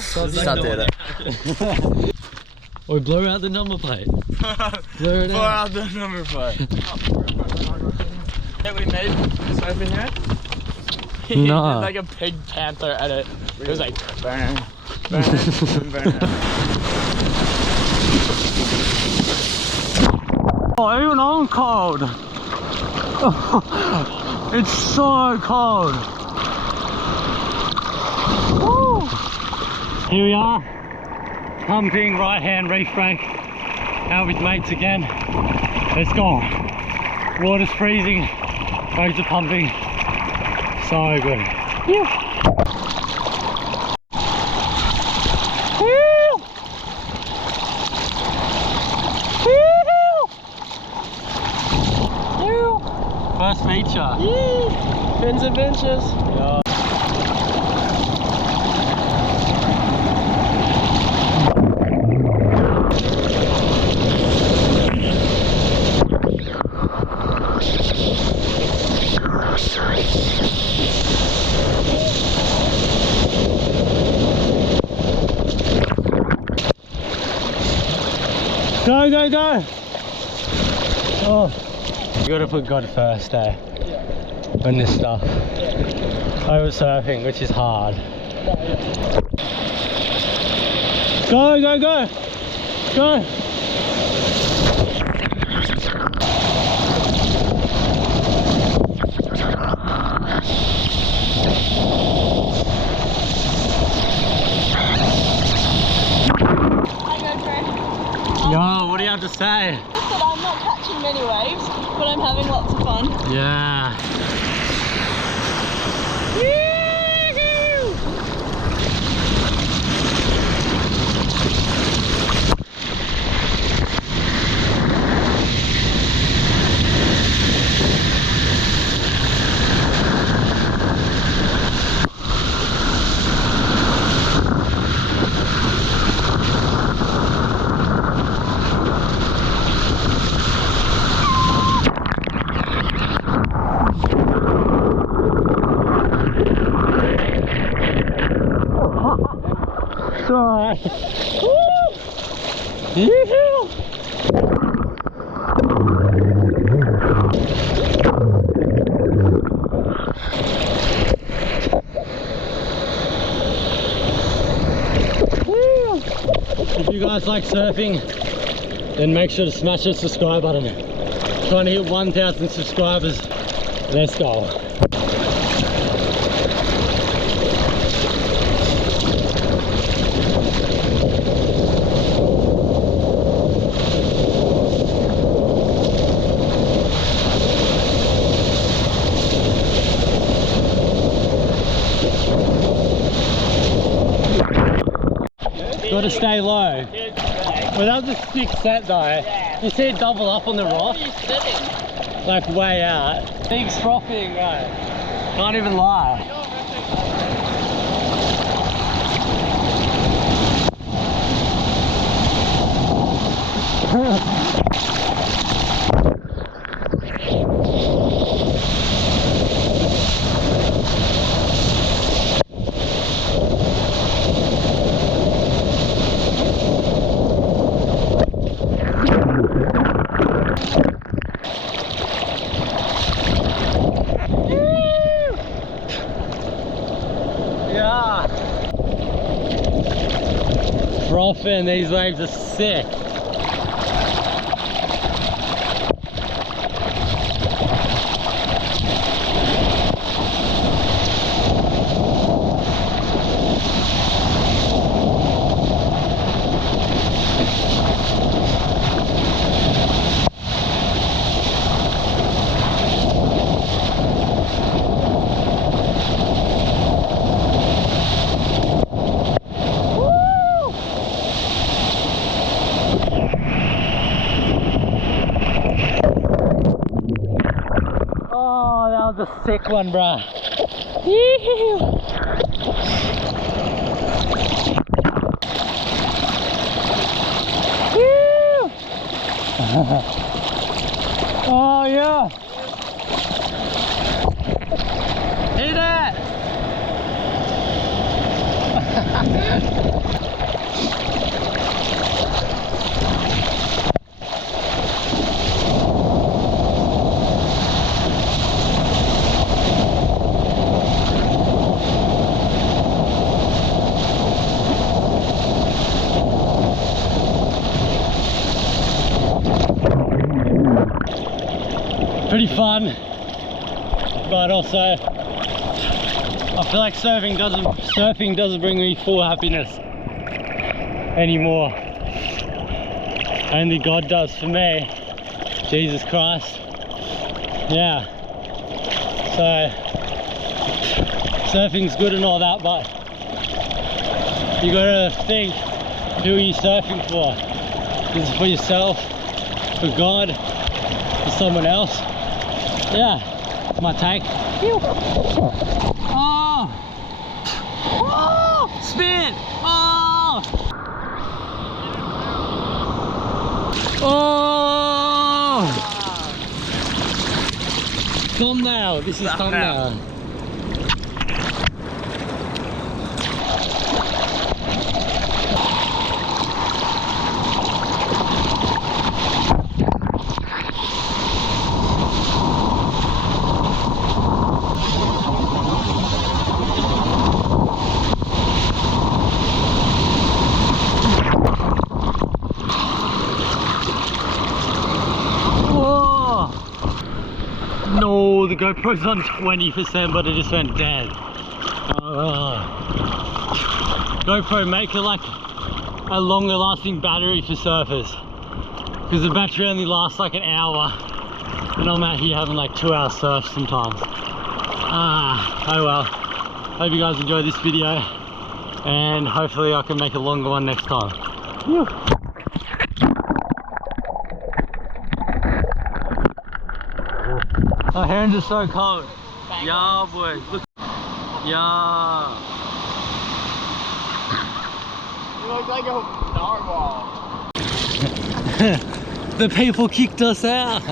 Start there. Or blur out the number plate. Blur it Blur out the number plate. That we made surfing here? No. Like a pig panther edit. It was like burn, burn, burn. Oh, even I'm cold. It's so cold. Woo. Here we are, pumping right hand reef break. Out with mates again. Let's go. Water's freezing, boats are pumping. So good. Yeah. First feature. Yee! Finn's Adventures. Yeah. Go, go, go! Oh, you gotta put God first, eh? Yeah. On this stuff. Yeah. Over surfing, which is hard. Yeah. Go, go, go! Go! Yo, what do you have to say? Just that I'm not catching many waves, but I'm having lots of fun. Yeah. Alright. Woo! Yoo-hoo! If you guys like surfing, then make sure to smash the subscribe button. Trying to hit 1,000 subscribers. Let's go. Gotta stay low. Well, that was a sick set though. Yeah. You see it double up on the rock? Where are you sitting? Like way out. Big frothing, right? Can't even lie. Yeah. Frothing, these waves are sick. Oh, that was a sick one, bruh. Oh yeah. Hit it. pretty fun, but also I feel like surfing doesn't bring me full happiness anymore. Only God does for me. Jesus Christ. Yeah. So surfing's good and all that, but you gotta think, who are you surfing for? Is it for yourself? For God? For someone else? Yeah, that's my take. Oh! Oh! Spin! Oh! Oh! Thumbnail! This is thumbnail. No, the GoPro's on 20%, but it just went dead. GoPro, make it like a longer lasting battery for surfers, because the battery only lasts like an hour, and I'm out here having like 2-hour surfs sometimes. Oh well. Hope you guys enjoyed this video, and hopefully I can make a longer one next time. Whew. My hands are so cold. Yeah, boys. Look. Yeah. You look like a narwhal. The people kicked us out.